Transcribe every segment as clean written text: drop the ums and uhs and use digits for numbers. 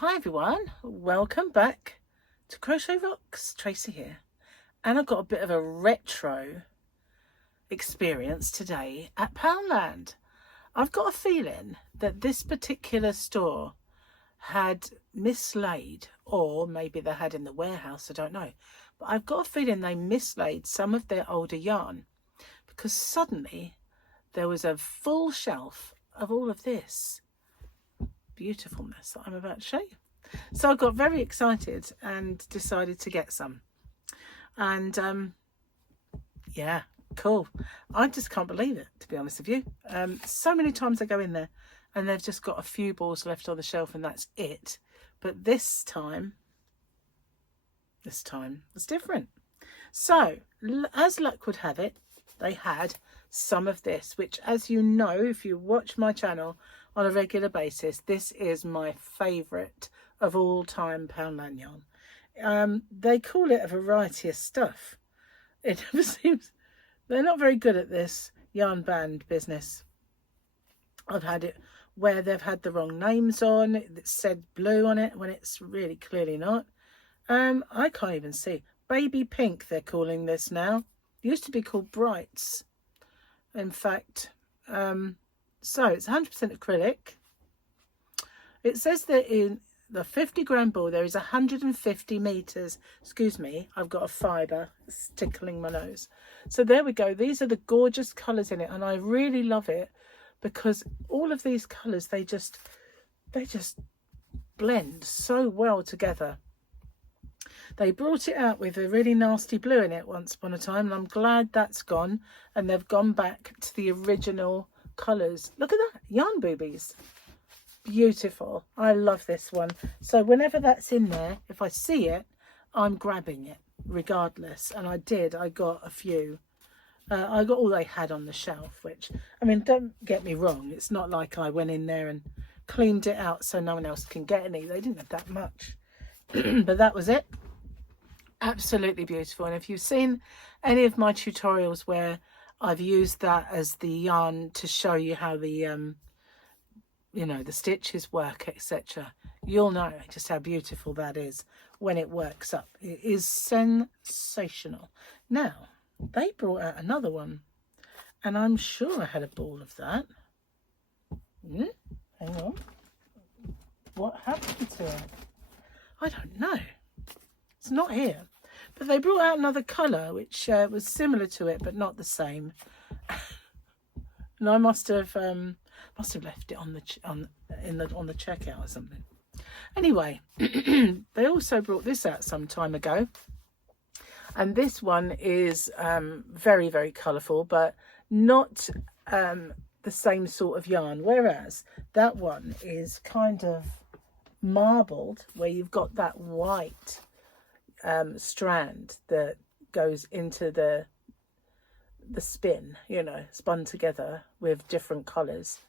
Hi everyone, welcome back to Crochet Rocks. Tracy here, and I've got a bit of a retro experience today at Poundland. I've got a feeling that this particular store had mislaid, or maybe they had in the warehouse, I don't know, but I've got a feeling they mislaid some of their older yarn, because suddenly there was a full shelf of all of this beautifulness that I'm about to show you. So I got very excited and decided to get some, and yeah, cool. I just can't believe it, to be honest with you. So many times I go in there and they've just got a few balls left on the shelf and that's it, but this time was different. So as luck would have it, they had some of this, which, as you know, if you watch my channel on a regular basis, this is my favourite of all time Poundland yarn. They call it a variety of stuff. It never seems, they're not very good at this yarn band business. I've had it where they've had the wrong names on it, that said blue on it when it's really clearly not. I can't even see. Baby pink they're calling this now. It used to be called brights, in fact. So it's 100% acrylic. It says that in the 50-gram ball there is 150 meters. Excuse me, I've got a fiber. It's tickling my nose. So there we go. These are the gorgeous colors in it, and I really love it because all of these colors, they just blend so well together. They brought it out with a really nasty blue in it once upon a time, and I'm glad that's gone and they've gone back to the original colours. Look at that, yarn boobies. Beautiful. I love this one. So whenever that's in there, if I see it, I'm grabbing it regardless. And I got a few. I got all they had on the shelf, which, I mean, don't get me wrong, it's not like I went in there and cleaned it out so no one else can get any. They didn't have that much. But that was it. Absolutely beautiful. And if you've seen any of my tutorials where I've used that as the yarn to show you how the you know, the stitches work, etc., you'll know just how beautiful that is when it works up. It is sensational. Now they brought out another one, and I'm sure I had a ball of that. Hang on, what happened to it? I don't know. It's not here, but they brought out another colour which was similar to it but not the same. And I must have left it on the checkout or something. Anyway, they also brought this out some time ago, and this one is very, very colourful, but not the same sort of yarn. Whereas that one is kind of marbled, where you've got that white strand that goes into the spin, you know, spun together with different colours.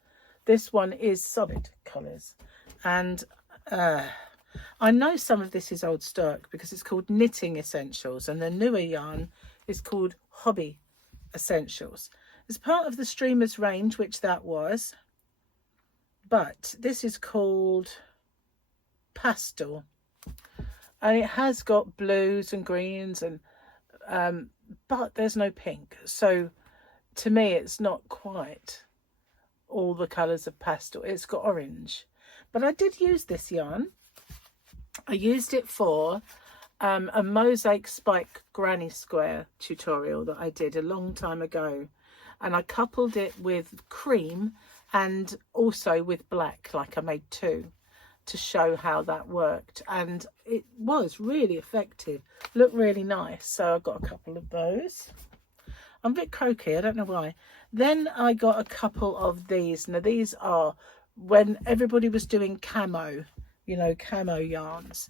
This one is solid colours, and I know some of this is old stock because it's called Knitting Essentials, and the newer yarn is called Hobby Essentials. It's part of the Streamers range, which that was, but this is called Pastel, and it has got blues and greens, and but there's no pink. So to me, it's not quite all the colours of pastel. It's got orange. But I did use this yarn. I used it for a mosaic spike granny square tutorial that I did a long time ago, and I coupled it with cream and also with black, like I made two, to show how that worked, and it was really effective. Looked really nice. So I got a couple of those. I'm a bit croaky, I don't know why. Then I got a couple of these. Now these are when everybody was doing camo, you know, camo yarns,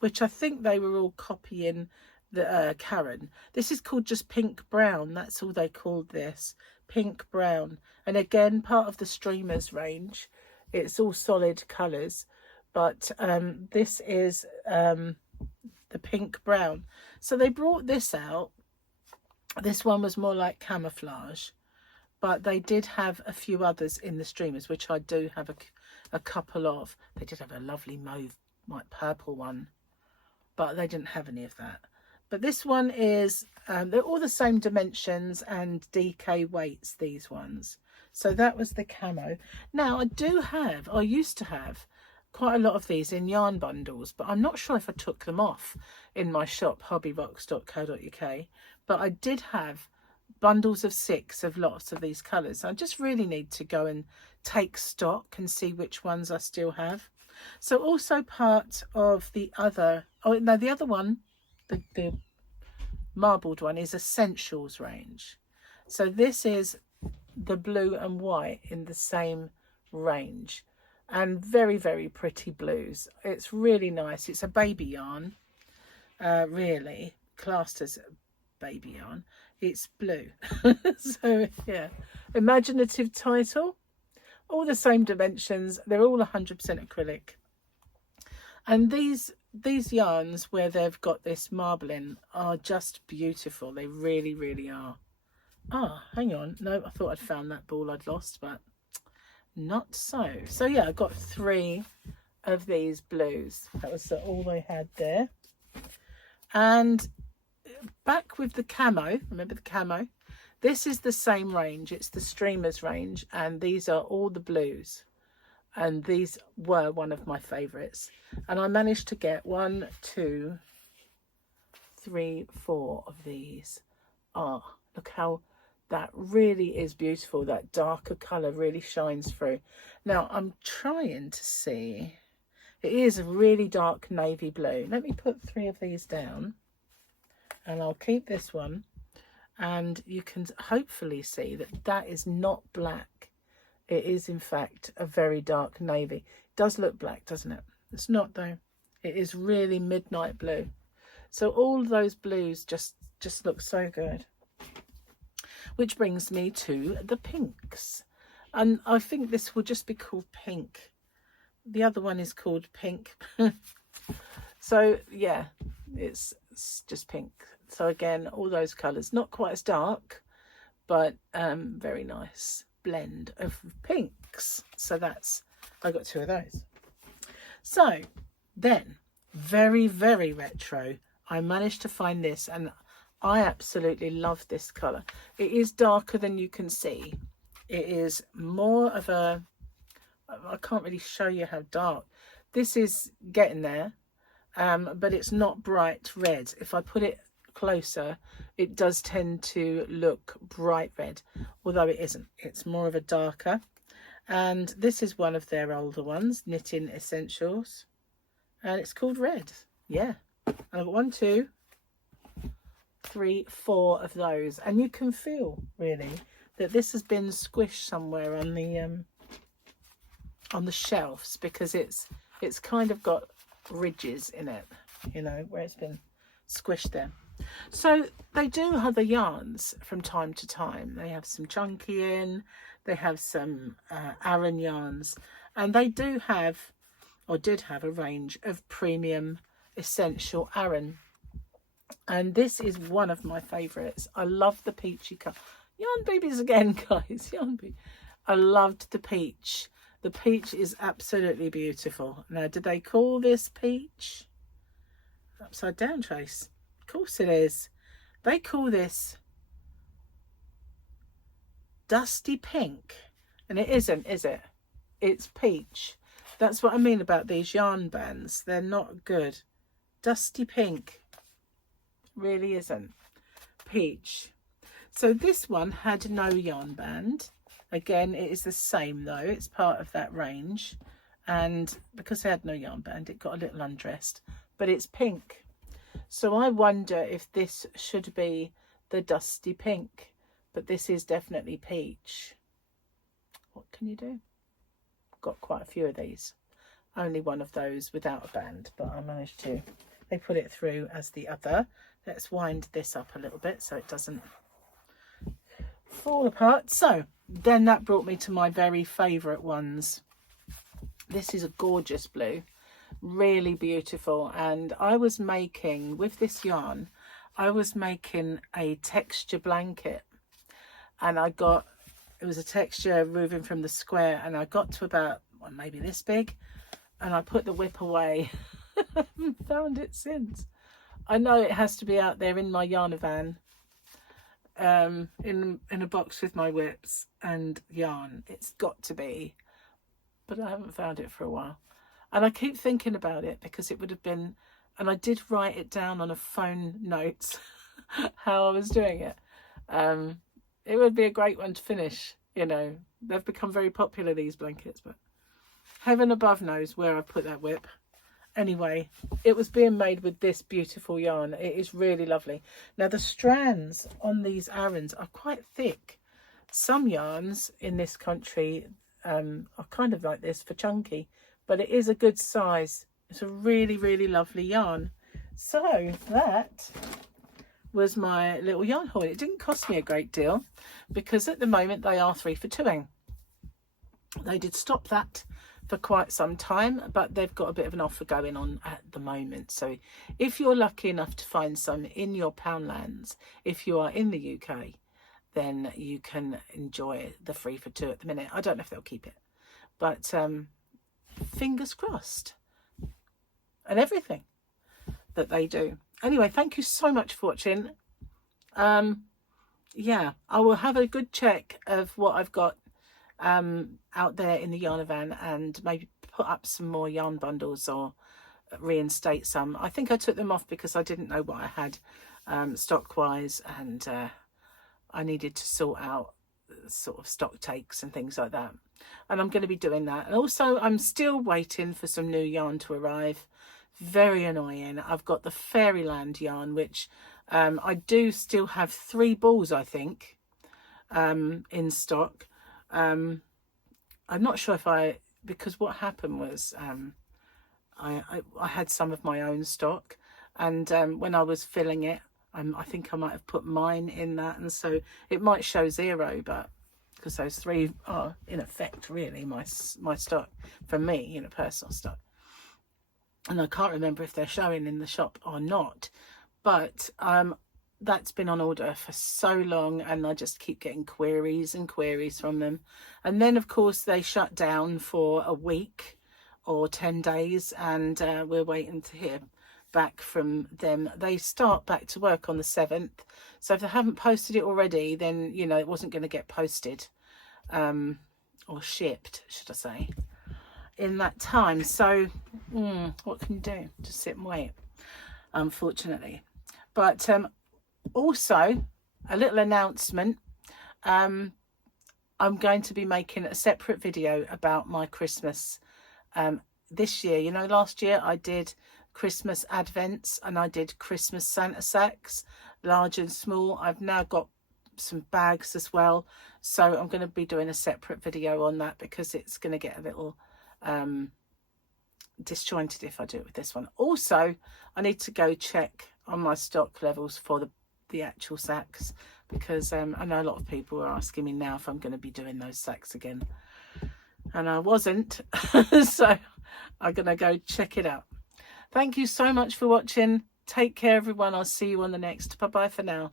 which I think they were all copying the Karen. This is called just pink brown. That's all they called this, pink brown. And again, part of the Streamers range. It's all solid colours, but this is the pink brown. So they brought this out. This one was more like camouflage, but they did have a few others in the Streamers, which I do have a couple of, they did have a lovely mauve, like purple one, but they didn't have any of that. But this one is, they're all the same dimensions and DK weights, these ones. So that was the camo. Now I used to have quite a lot of these in yarn bundles, but I'm not sure if I took them off in my shop, hobbyrocks.co.uk. But I did have bundles of 6 of lots of these colours. I just really need to go and take stock and see which ones I still have. So also part of the other, oh no, the other one, the marbled one, is Essentials range. So this is the blue and white in the same range, and very, very pretty blues. It's really nice. It's a baby yarn, really classed as baby yarn. It's blue. So yeah, imaginative title, all the same dimensions, they're all 100% acrylic. And these yarns where they've got this marbling are just beautiful. They really, really are. Ah, hang on, no, I thought I'd found that ball I'd lost, but not so. So yeah, I got 3 of these blues. That was all they had there. And back with the camo, remember the camo, this is the same range, it's the Streamers range, and these are all the blues, and these were one of my favorites. And I managed to get 1, 2, 3, 4 of these. Look how that really is beautiful. That darker color really shines through. Now I'm trying to see, it is a really dark navy blue. Let me put 3 of these down, and I'll keep this one, and you can hopefully see that that is not black. It is in fact a very dark navy. It does look black, doesn't it? It's not though. It is really midnight blue. So all those blues just look so good. Which brings me to the pinks, and I think this will just be called pink. The other one is called pink. So yeah, it's just pink. So again, all those colours, not quite as dark, but very nice blend of pinks. So that's, I got 2 of those. So then, very, very retro, I managed to find this, and I absolutely love this colour. It is darker than you can see. It is more of a, I can't really show you how dark. This is getting there, but it's not bright red. If I put it closer, it does tend to look bright red, although it isn't. It's more of a darker. And this is one of their older ones, Knitting Essentials, and it's called Red. Yeah, and I've got 1, 2, 3, 4 of those, and you can feel really that this has been squished somewhere on the shelves, because it's kind of got ridges in it, you know, where it's been squished there. So they do have the yarns from time to time. They have some chunky in, they have some Aran yarns, and they do have, or did have, a range of premium essential Aran. And this is one of my favourites. I love the peachy colour. Yarn babies again, guys. Yarn baby. I loved the peach. The peach is absolutely beautiful. Now, do they call this peach? Upside down, Trace. Of course it is. They call this dusty pink. And it isn't, is it? It's peach. That's what I mean about these yarn bands. They're not good. Dusty pink. Really isn't. Peach. So this one had no yarn band. Again, it is the same though. It's part of that range. And because I had no yarn band, it got a little undressed. But it's pink. So I wonder if this should be the dusty pink. But this is definitely peach. What can you do? Got quite a few of these. Only one of those without a band. But I managed to. They put it through as the other. Let's wind this up a little bit so it doesn't fall apart. So then that brought me to my very favourite ones. This is a gorgeous blue, really beautiful, and I was making, with this yarn, I was making a texture blanket, and I got, it was a texture moving from the square, and I got to about, well, maybe this big, and I put the whip away. I haven't found it since. I know it has to be out there in my yarn van, in a box with my whips and yarn. It's got to be, but I haven't found it for a while. And I keep thinking about it because it would have been, and I did write it down on a phone notes how I was doing it. It would be a great one to finish, you know. They've become very popular, these blankets, but heaven above knows where I put that whip. Anyway, it was being made with this beautiful yarn. It is really lovely. Now, the strands on these Arons are quite thick. Some yarns in this country are kind of like this for chunky, but it is a good size. It's a really, really lovely yarn. So that was my little yarn haul. It didn't cost me a great deal because at the moment they are 3 for 2ing. They did stop that for quite some time, but they've got a bit of an offer going on at the moment. So if you're lucky enough to find some in your Poundlands, if you are in the UK, then you can enjoy the 3 for 2 at the minute. I don't know if they'll keep it, but fingers crossed, and everything that they do. Anyway, thank you so much for watching. Yeah, I will have a good check of what I've got out there in the yarn van, and maybe put up some more yarn bundles or reinstate some. I think I took them off because I didn't know what I had stock wise, and I needed to sort out sort of stock takes and things like that, and I'm going to be doing that. And also I'm still waiting for some new yarn to arrive. Very annoying. I've got the Fairyland yarn, which I do still have 3 balls, I think, in stock. I'm not sure if because what happened was I had some of my own stock, and when I was filling it, I think I might have put mine in that, and so it might show 0, but because those 3 are in effect really my stock for me, you know, personal stock. And I can't remember if they're showing in the shop or not, but that's been on order for so long, and I just keep getting queries and queries from them. And then of course they shut down for a week or 10 days, and we're waiting to hear back from them. They start back to work on the 7th, so if they haven't posted it already, then you know it wasn't going to get posted or shipped, should I say, in that time. So what can you do? Just sit and wait, unfortunately. But also a little announcement, I'm going to be making a separate video about my Christmas this year. You know, last year I did Christmas Advents and I did Christmas Santa sacks, large and small. I've now got some bags as well, so I'm going to be doing a separate video on that because it's going to get a little disjointed if I do it with this one. Also, I need to go check on my stock levels for the actual sacks, because I know a lot of people are asking me now if I'm going to be doing those sacks again, and I wasn't. So I'm going to go check it out. Thank you so much for watching. Take care, everyone. I'll see you on the next. Bye bye for now.